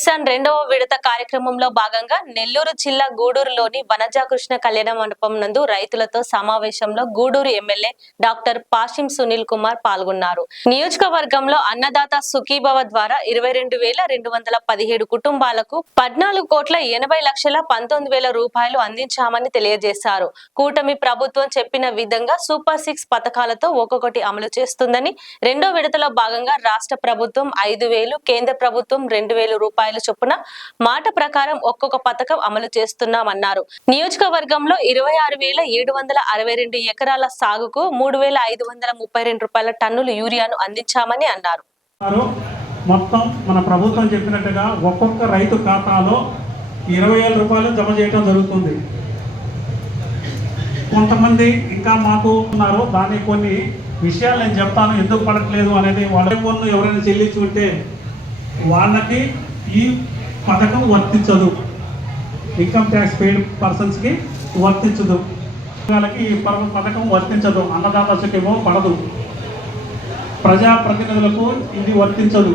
కిసాన్ రెండవ విడత కార్యక్రమంలో భాగంగా నెల్లూరు జిల్లా గూడూరులోని వనజాకృష్ణ కళ్యాణ మండపం నందు రైతులతో సమావేశంలో గూడూరు ఎమ్మెల్యే డాక్టర్ పాషిం సునీల్ కుమార్ పాల్గొన్నారు. నియోజకవర్గంలో అన్నదాత సుఖీభవ ద్వారా 22,217 కుటుంబాలకు 14,80,19,000 రూపాయలు అందించామని తెలియజేశారు. కూటమి ప్రభుత్వం చెప్పిన విధంగా సూపర్ 6 పథకాలతో ఒక్కొక్కటి అమలు చేస్తుందని, రెండో విడతలో భాగంగా రాష్ట్ర ప్రభుత్వం 5,000, కేంద్ర ప్రభుత్వం 2,000 రూపాయలు చొప్పున మాట ప్రకారం ఒక్కొక్క పథకం అమలు చేస్తున్నామన్నారు. నియోజకవర్గంలో 26,762 ఎకరాల సాగుకు 3,532 రూపాయల టన్నులు యూరియాను అందించామని అన్నారు. మొత్తం మన ప్రభుత్వం చెప్పినట్టుగా ఒక్కొక్క రైతు ఖాతాలో 20,000 రూపాయలు జమ చేయడం జరుగుతుంది. కొంతమంది ఇంకా మాకు ఉన్నారు, దానికి కొన్ని విషయాలు నేను చెప్తాను ఎందుకు పడట్లేదు అనేది. వాళ్ళ ఎవరైనా చెల్లించుకుంటే వాళ్ళకి ఈ పథకం వర్తించదు, ఇన్కమ్ ట్యాక్స్ పెయిడ్ పర్సన్స్కి వర్తించదు, వాళ్ళకి ఈ పథకం వర్తించదు. అన్నదాత సుఖీభవ పడదు, ప్రజాప్రతినిధులకు ఇది వర్తించదు.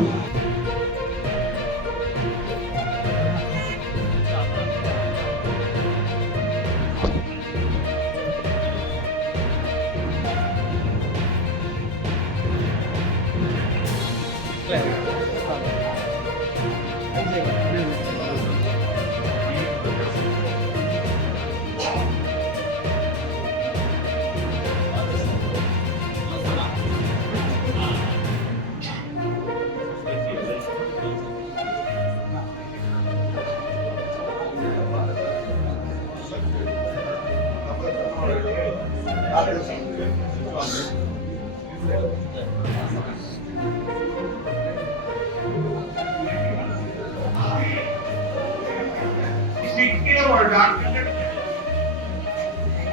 सिक्के और डाक टिकट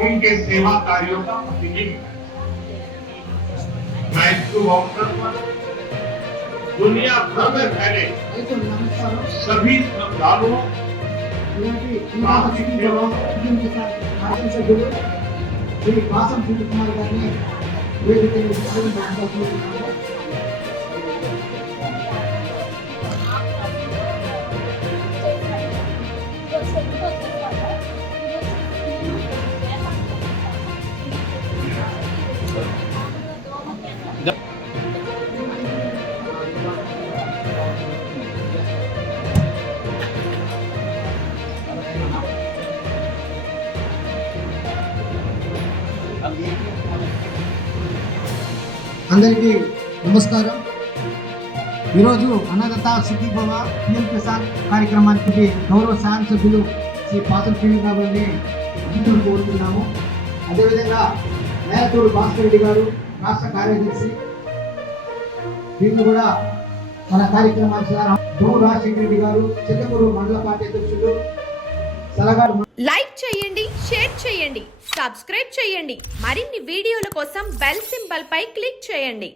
उनके सेवा कार्यों का प्रतिबिंब है। मैं इसको अवसर पर दुनिया भर में फैले सभी श्रद्धालुओं అందరికీ నమస్కారం. ఈరోజు అన్నదాత సుఖీభవ పిఎం కిసాన్ కార్యక్రమానికి గౌరవ శాసనసభ్యులు శ్రీ పాసం శ్రీను గారిని అభినందనలు కోరుతున్నాము. అదేవిధంగా నాయకుడు భాస్కర్ రెడ్డి గారు రాష్ట్ర కార్యదర్శి, వీళ్ళు కూడా మన కార్యక్రమానికి గౌరవ రాజశేఖర రెడ్డి గారు చిత్తూరు మండల పార్టీ అధ్యక్షులు సలగాడు. లైక్ చేయండి, షేర్ చేయండి, సబ్స్క్రైబ్ చేయండి. మరిన్ని వీడియోల కోసం బెల్ సింబల్ పై క్లిక్ చేయండి.